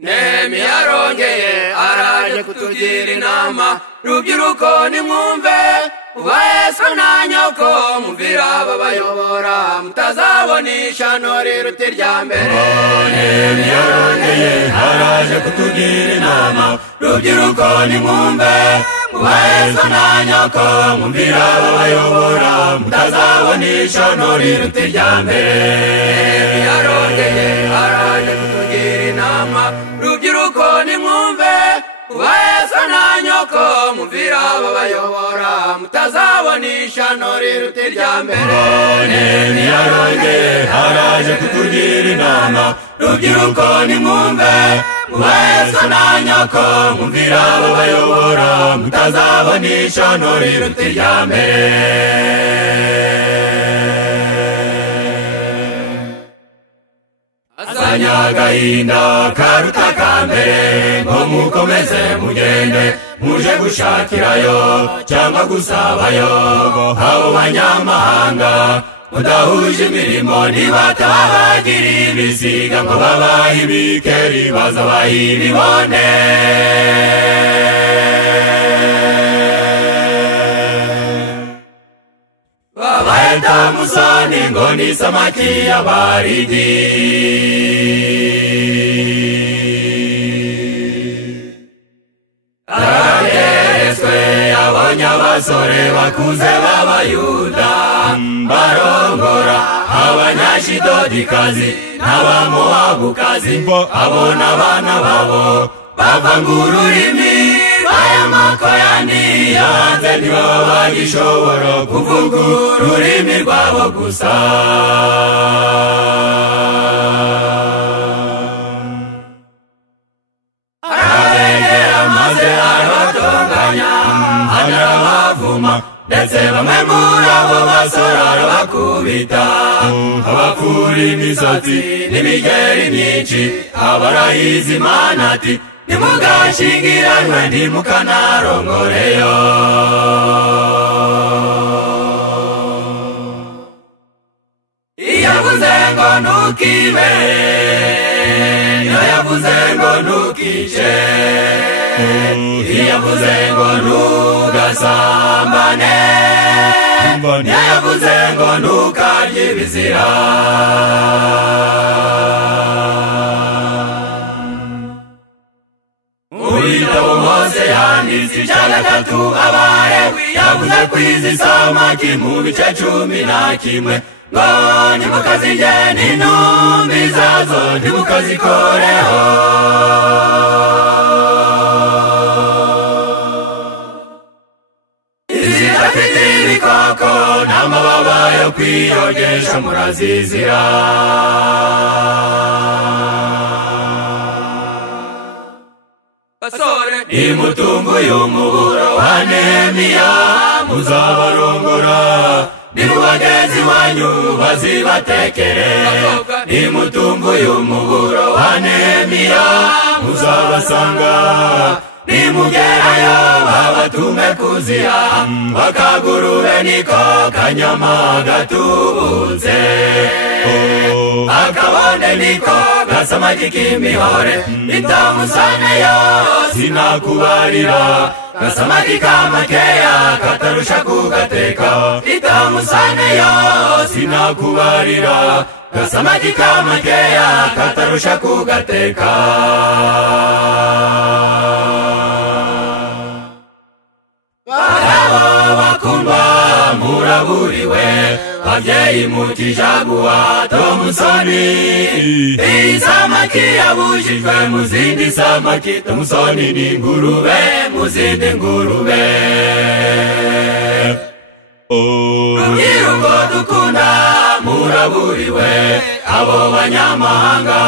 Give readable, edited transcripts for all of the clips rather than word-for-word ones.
Nehemiya yarongeye araje kutugira inama, rubyiruko nimwumve uba Yesu na nyoko, mumvira aba bayobora mutazabona ishyano riruta irya mbere. Nehemiya yarongeye araje kutugira inama, rubyiruko nimwumve uba Yesu na nyoko, mumvira aba bayobora mutazabona ishyano riruta irya mbere. Nehemiya yarongeye araje kutugira inama, rubyiruko nimwumve uba Yesu na nyoko, mumvira aba bayobora mutazabona ishyano riruta irya mbere. Nehemiya yarongeye araje kutugira inama, rubyiruko nimwumve uba Yesu na nyoko, mumvira aba bayobora mutazabona ishyano riruta irya mbere. Azanye agahinda karuta kambere, ngo mukomeze mugende muje gushakirayo cyangwa gusabayo abo banyamahanga mudahuje imirimo, nibatabagira ibisiga ngo babahe ibikeri baza bayibibone. Baheta musoni ngo ni samaki y'abaridi, arageretswe abonye abasore bakuze b'abayuda barongora abanyashidodikazi n'abamowabukazi, abona abana babo bavanga ururimi bayamako yandi yanze, ntibaba bagishobora kuvuga ururimi rwabo gusa. Arabegera maze arabatonganya arabavuma, ndetse bamwe muri abo basore arabakubita, abakura imisatsi n'imigeri myinshi, abarahiza Imana ati nimugashyingiranwe ntimukanarongoreyo. Iyo yavuze ngo ntukibe, iyo yavuze ngo ntukice, iyo yavuze ngo ntugasambane, iyo yavuze ngo ntukarye ibizira. Ibitabo Mose yanditse icya gatatu Abalewi, yavuze kwiza isamaki mu bice 11, ngo ntimukazirye n'intumbi zazo ntimukazikoreho. Izidafite ibikoko n'amababa yo kwiyogesha murazizira. Nimutunguye umuburo wa Nehemiya muzabarongora, nimubagezi wanyu bazibatekere. Nimutunguye umuburo wa Nehemiya muzabasanga, nimugerayo babatume kuziha, bakagurube niko kanyama gatubutse, akabonde niko gasamaki k'imihore, itamusaneyo sinakubarira, gasamaki kamakeya katarusha kugateka, itamusaneyo sinakubarira, gasamaki kamakeya katarusha kugateka. Bagabo bakundwa muraburiwe, babyeyi mutijaguwa Tomusoni, iyi samaki yabujijwe mu zindi samaki, Tomusoni ni ingurube mu zindi ngurube. Rubyiruko dukunda muraburiwe, abo banyamahanga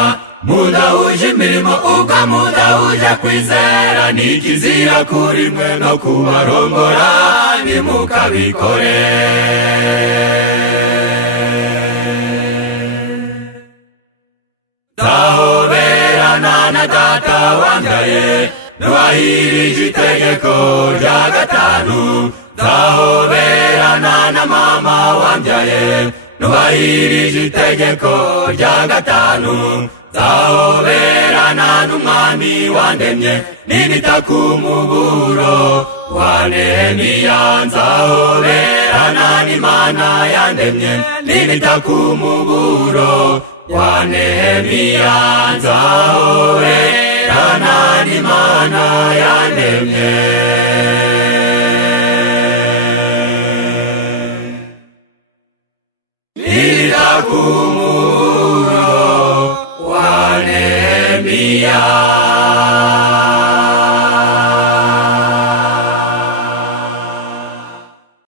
mudahuje imirimo ubwo mudahuje kwizera, nikizira kuri mwe no kubarongora nimukabikore. Nzahoberana na data wambyaye n'uwahirije itegeko rya 5, nzahoberana na mama wambyaye nubahirije itegeko rya gatanu nzahoberana n'umwami wandemye ninita ku muburo wa Nehemiya nzahoberana n'Imana yandemye ninita ku muburo wa Nehemiya nzahoberana n'Imana yandemye